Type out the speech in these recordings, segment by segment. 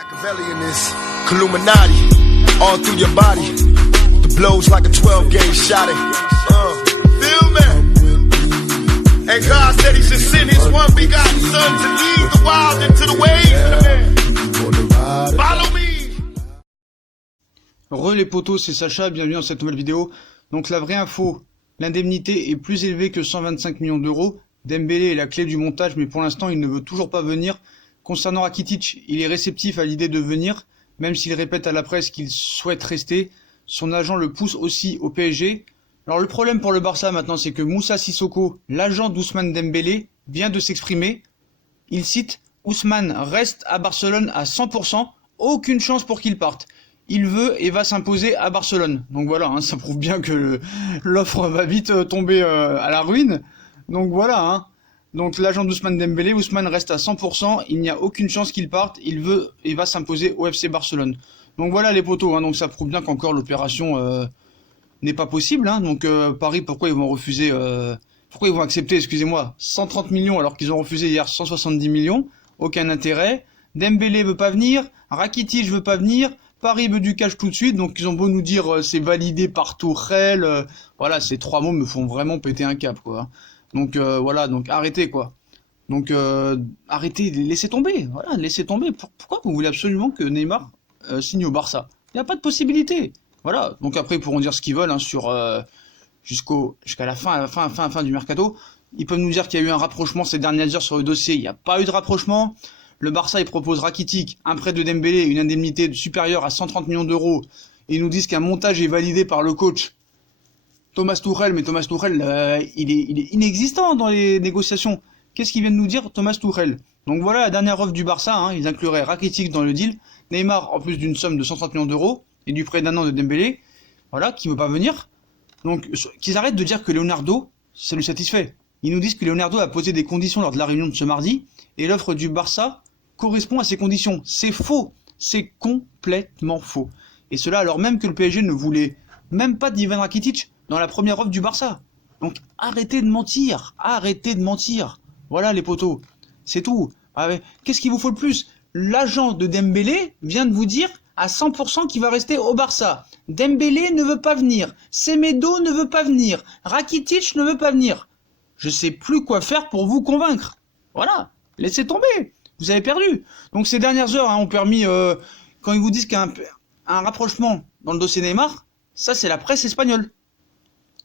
Machiavelli in this Illuminati, all through your body. The blows like a 12-gauge shot. Feel me? And God said He should send His one begotten Son to lead the wild into the ways. Follow me. Re les potos, c'est Sacha, bienvenue dans cette nouvelle vidéo. Donc la vraie info, l'indemnité est plus élevée que 125 millions d'euros. Dembélé est la clé du montage, mais pour l'instant il ne veut toujours pas venir. Concernant Rakitic, il est réceptif à l'idée de venir, même s'il répète à la presse qu'il souhaite rester. Son agent le pousse aussi au PSG. Alors le problème pour le Barça maintenant, c'est que Moussa Sissoko, l'agent d'Ousmane Dembélé, vient de s'exprimer. Il cite « Ousmane reste à Barcelone à 100%, aucune chance pour qu'il parte. Il veut et va s'imposer à Barcelone. » Donc voilà, hein, ça prouve bien que l'offre va vite tomber à la ruine. Donc voilà, hein. Donc l'agent d'Ousmane Dembélé, Ousmane reste à 100%, il n'y a aucune chance qu'il parte, il veut et va s'imposer au FC Barcelone. Donc voilà les potos, hein, donc ça prouve bien qu'encore l'opération n'est pas possible. Hein. Donc Paris, pourquoi ils vont refuser, pourquoi ils vont accepter, excusez-moi, 130 millions alors qu'ils ont refusé hier 170 millions, aucun intérêt. Dembélé veut pas venir, Rakitic veut pas venir, Paris veut du cash tout de suite, donc ils ont beau nous dire c'est validé par Tourelle, voilà, ces trois mots me font vraiment péter un cap quoi. Donc voilà, donc arrêtez quoi. Donc arrêtez, laissez tomber, voilà, laissez tomber. Pourquoi vous voulez absolument que Neymar signe au Barça? Il n'y a pas de possibilité. Voilà, donc après ils pourront dire ce qu'ils veulent hein, sur jusqu'à la fin du mercato. Ils peuvent nous dire qu'il y a eu un rapprochement ces dernières heures sur le dossier, il n'y a pas eu de rapprochement. Le Barça il propose Rakitic, un prêt de Dembélé, une indemnité supérieure à 130 millions d'euros. Et ils nous disent qu'un montage est validé par le coach Thomas Tuchel, mais Thomas Tuchel, il est inexistant dans les négociations. Qu'est-ce qu'il vient de nous dire, Thomas Tuchel? Donc voilà la dernière offre du Barça, hein, ils incluraient Rakitic dans le deal, Neymar en plus d'une somme de 130 millions d'euros, et du prêt d'un an de Dembélé, voilà, qui ne veut pas venir. Donc qu'ils arrêtent de dire que Leonardo, ça lui satisfait. Ils nous disent que Leonardo a posé des conditions lors de la réunion de ce mardi, et l'offre du Barça correspond à ces conditions. C'est faux, c'est complètement faux. Et cela alors même que le PSG ne voulait même pas d'Ivan Rakitic dans la première offre du Barça. Donc arrêtez de mentir, arrêtez de mentir. Voilà les potos, c'est tout. Qu'est-ce qu'il vous faut de plus? L'agent de Dembélé vient de vous dire à 100% qu'il va rester au Barça. Dembélé ne veut pas venir, Semedo ne veut pas venir, Rakitic ne veut pas venir. Je sais plus quoi faire pour vous convaincre. Voilà, laissez tomber, vous avez perdu. Donc ces dernières heures hein, ont permis, quand ils vous disent qu'il y a un rapprochement dans le dossier Neymar, ça c'est la presse espagnole.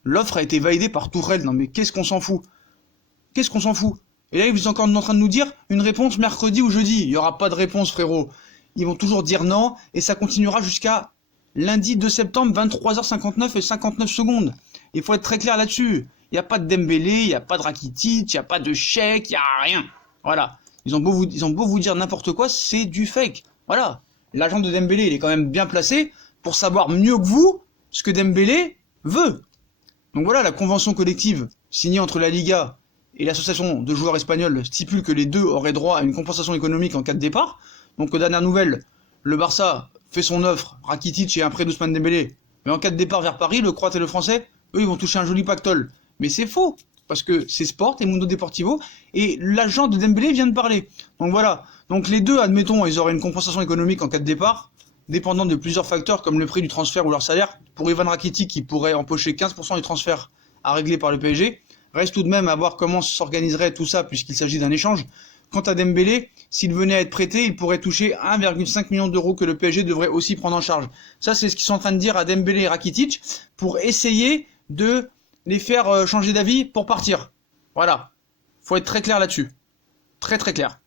L'offre a été validée par Tourelle. Non mais qu'est-ce qu'on s'en fout? Qu'est-ce qu'on s'en fout? Et là, ils sont encore en train de nous dire une réponse mercredi ou jeudi. Il n'y aura pas de réponse, frérot. Ils vont toujours dire non, et ça continuera jusqu'à lundi 2 septembre, 23h59 et 59 secondes. Il faut être très clair là-dessus. Il n'y a pas de Dembélé, il n'y a pas de Rakitic, il n'y a pas de chèque, il n'y a rien. Voilà. Ils ont beau vous dire n'importe quoi, c'est du fake. Voilà. L'agent de Dembélé, il est quand même bien placé pour savoir mieux que vous ce que Dembélé veut. Donc voilà, la convention collective signée entre la Liga et l'association de joueurs espagnols stipule que les deux auraient droit à une compensation économique en cas de départ. Donc aux dernières nouvelles, le Barça fait son offre, Rakitic et un prêt d'Ousmane Dembélé. Mais en cas de départ vers Paris, le Croate et le Français, eux, ils vont toucher un joli pactole. Mais c'est faux, parce que c'est Sport et Mundo Deportivo, et l'agent de Dembélé vient de parler. Donc voilà, donc les deux, admettons, ils auraient une compensation économique en cas de départ, dépendant de plusieurs facteurs comme le prix du transfert ou leur salaire. Pour Ivan Rakitic, qui pourrait empocher 15% du transfert à régler par le PSG, reste tout de même à voir comment s'organiserait tout ça puisqu'il s'agit d'un échange. Quant à Dembélé, s'il venait à être prêté, il pourrait toucher 1,5 million d'euros que le PSG devrait aussi prendre en charge. Ça, c'est ce qu'ils sont en train de dire à Dembélé et Rakitic pour essayer de les faire changer d'avis pour partir. Voilà. Faut être très clair là-dessus. Très très clair.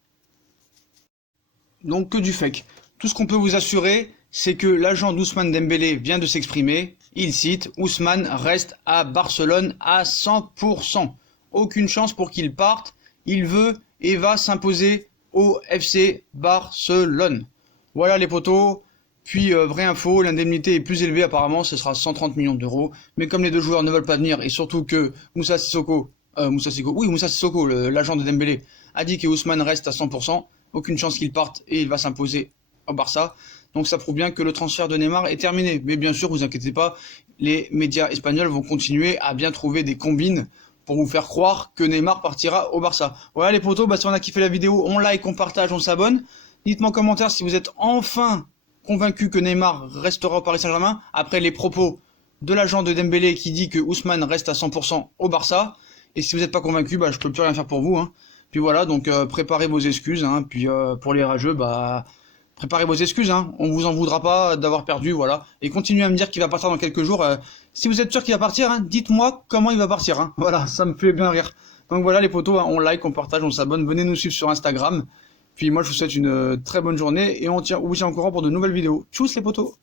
Donc que du fake. Tout ce qu'on peut vous assurer, c'est que l'agent d'Ousmane Dembélé vient de s'exprimer. Il cite « Ousmane reste à Barcelone à 100%. Aucune chance pour qu'il parte. Il veut et va s'imposer au FC Barcelone. » Voilà les potos. Puis vraie info, l'indemnité est plus élevée apparemment, ce sera 130 millions d'euros. Mais comme les deux joueurs ne veulent pas venir, et surtout que Moussa Sissoko, l'agent de Dembélé, a dit que Ousmane reste à 100%, aucune chance qu'il parte et il va s'imposer au Barça. Donc ça prouve bien que le transfert de Neymar est terminé. Mais bien sûr, vous inquiétez pas, les médias espagnols vont continuer à bien trouver des combines pour vous faire croire que Neymar partira au Barça. Voilà les potos, si on a kiffé la vidéo, on like, on partage, on s'abonne. Dites-moi en commentaire si vous êtes enfin convaincu que Neymar restera au Paris Saint-Germain après les propos de l'agent de Dembélé qui dit que Ousmane reste à 100% au Barça. Et si vous n'êtes pas convaincu, bah, je peux plus rien faire pour vous. Hein. Puis voilà, donc préparez vos excuses. Hein. Puis pour les rageux, bah, préparez vos excuses. Hein. On vous en voudra pas d'avoir perdu, voilà. Et continuez à me dire qu'il va partir dans quelques jours. Si vous êtes sûr qu'il va partir, hein, dites-moi comment il va partir. Hein. Voilà, ça me fait bien rire. Donc voilà les potos, hein, on like, on partage, on s'abonne. Venez nous suivre sur Instagram. Puis moi je vous souhaite une très bonne journée et on vous tient au courant pour de nouvelles vidéos. Tchuss les potos.